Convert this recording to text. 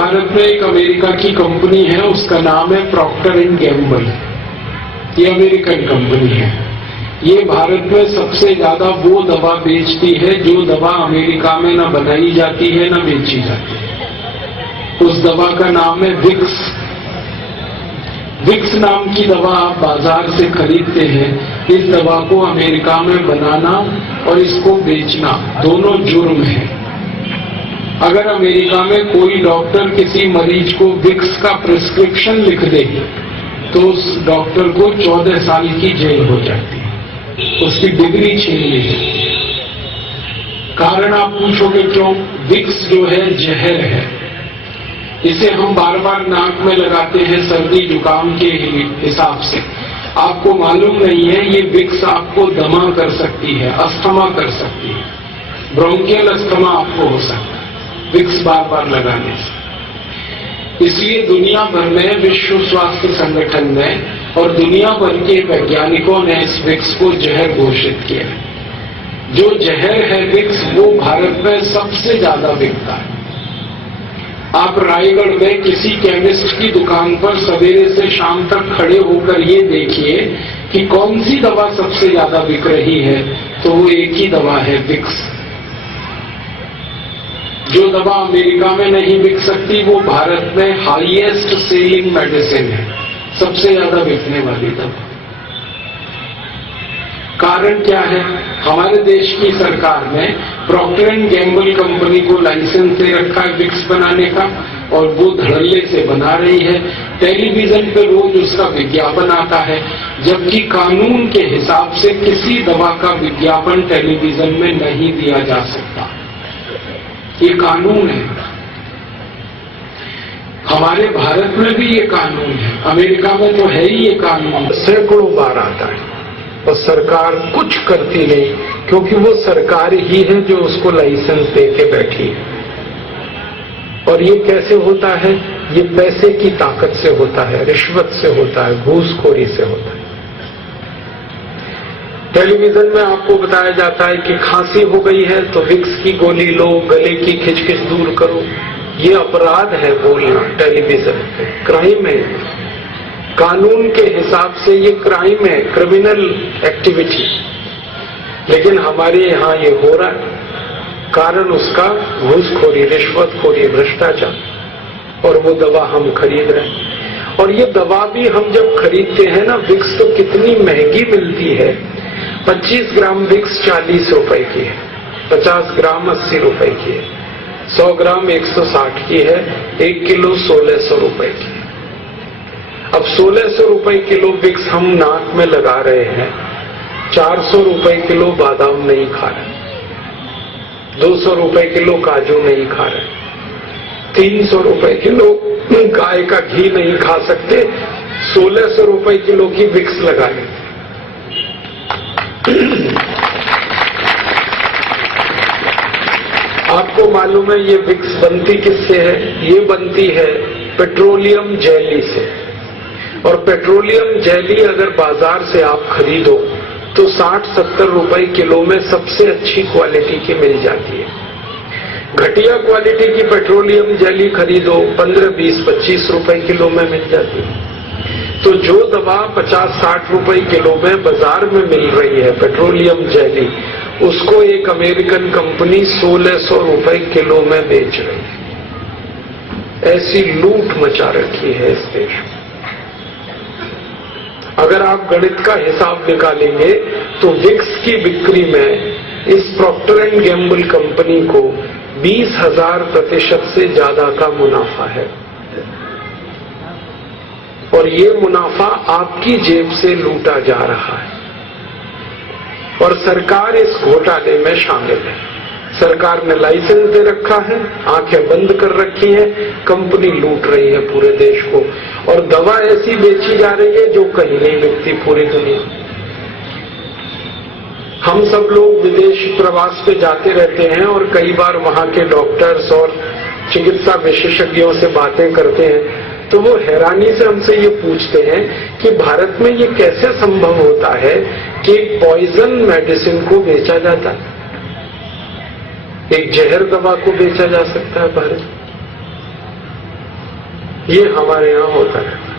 भारत में एक अमेरिका की कंपनी है, उसका नाम है प्रॉक्टर एंड गैम्बल। ये अमेरिकन कंपनी है। ये भारत में सबसे ज्यादा वो दवा बेचती है जो दवा अमेरिका में न बनाई जाती है न बेची जाती है। उस दवा का नाम है विक्स। विक्स नाम की दवा आप बाजार से खरीदते हैं। इस दवा को अमेरिका में बनाना और इसको बेचना दोनों जुर्म है। अगर अमेरिका में कोई डॉक्टर किसी मरीज को विक्स का प्रिस्क्रिप्शन लिख दे तो उस डॉक्टर को 14 साल की जेल हो जाती है, उसकी डिग्री छीन ली जाती है। कारण आप पूछोगे क्यों? विक्स जो है जहर है। इसे हम बार बार नाक में लगाते हैं सर्दी जुकाम के हिसाब से। आपको मालूम नहीं है ये विक्स आपको दमा कर सकती है, अस्थमा कर सकती है, ब्रोंकियल अस्थमा आपको हो सकता है विक्स बार बार लगाने से। इसलिए दुनिया भर में विश्व स्वास्थ्य संगठन ने और दुनिया भर के वैज्ञानिकों ने इस विक्स को जहर घोषित किया है। जो जहर है विक्स वो भारत में सबसे ज्यादा बिकता है। आप रायगढ़ में किसी केमिस्ट की दुकान पर सवेरे से शाम तक खड़े होकर ये देखिए कि कौन सी दवा सबसे ज्यादा बिक रही है, तो वो एक ही दवा है, विक्स। जो दवा अमेरिका में नहीं बिक सकती वो भारत में हाईएस्ट सेलिंग मेडिसिन है, सबसे ज्यादा बिकने वाली दवा। कारण क्या है? हमारे देश की सरकार ने प्रॉक्टर एंड गैम्बल कंपनी को लाइसेंस दे रखा है विक्स बनाने का, और वो धड़ल्ले से बना रही है। टेलीविजन पे रोज उसका विज्ञापन आता है, जबकि कानून के हिसाब से किसी दवा का विज्ञापन टेलीविजन में नहीं दिया जा सकता। ये कानून है। हमारे भारत में भी ये कानून है, अमेरिका में तो है ही ये कानून। सैकड़ों बार आता है और सरकार कुछ करती नहीं, क्योंकि वो सरकार ही है जो उसको लाइसेंस दे के बैठी है। और ये कैसे होता है? ये पैसे की ताकत से होता है, रिश्वत से होता है, घूसखोरी से होता है। टेलीविजन में आपको बताया जाता है कि खांसी हो गई है तो विक्स की गोली लो, गले की खिचखिच दूर करो। ये अपराध है बोलना टेलीविजन पे, क्राइम है। कानून के हिसाब से ये क्राइम है, क्रिमिनल एक्टिविटी। लेकिन हमारे यहाँ ये हो रहा है। कारण उसका घूसखोरी, रिश्वतखोरी, भ्रष्टाचार। और वो दवा हम खरीद रहे हैं। और ये दवा भी हम जब खरीदते हैं ना, विक्स तो कितनी महंगी मिलती है। 25 ग्राम विक्स 40 रुपए की है, 50 ग्राम 80 रुपए की है, 100 ग्राम 160 की है, 1 किलो 1600 रुपए की है। अब 1600 रुपए किलो विक्स हम नाक में लगा रहे हैं, 400 रुपए किलो बादाम नहीं खा रहे, 200 रुपए किलो काजू नहीं खा रहे, 300 रुपए किलो गाय का घी नहीं खा सकते, 1600 रुपए किलो की विक्स लगा लेते। आपको मालूम है ये विक्स बनती किससे है? ये बनती है पेट्रोलियम जेली से। और पेट्रोलियम जेली अगर बाजार से आप खरीदो तो 60-70 रुपए किलो में सबसे अच्छी क्वालिटी की मिल जाती है। घटिया क्वालिटी की पेट्रोलियम जेली खरीदो 15, 20, 25 रुपए किलो में मिल जाती है। तो जो दवा 50-60 रुपए किलो में बाजार में मिल रही है पेट्रोलियम जेली, उसको एक अमेरिकन कंपनी 1600 रुपए किलो में बेच रही है। ऐसी लूट मचा रखी है इस देश में। अगर आप गणित का हिसाब निकालेंगे तो विक्स की बिक्री में इस प्रॉक्टर एंड गैम्बल कंपनी को 20,000% से ज्यादा का मुनाफा है। और ये मुनाफा आपकी जेब से लूटा जा रहा है। और सरकार इस घोटाले में शामिल है। सरकार ने लाइसेंस दे रखा है, आंखें बंद कर रखी हैं, कंपनी लूट रही है पूरे देश को। और दवा ऐसी बेची जा रही है जो कहीं नहीं बिकती पूरी दुनिया। हम सब लोग विदेश प्रवास पे जाते रहते हैं और कई बार वहां के डॉक्टर्स और चिकित्सा विशेषज्ञों से बातें करते हैं, तो वो हैरानी से हमसे ये पूछते हैं कि भारत में ये कैसे संभव होता है कि पॉइजन मेडिसिन को बेचा जाता है, एक जहर दवा को बेचा जा सकता है भारत। ये हमारे यहाँ होता है।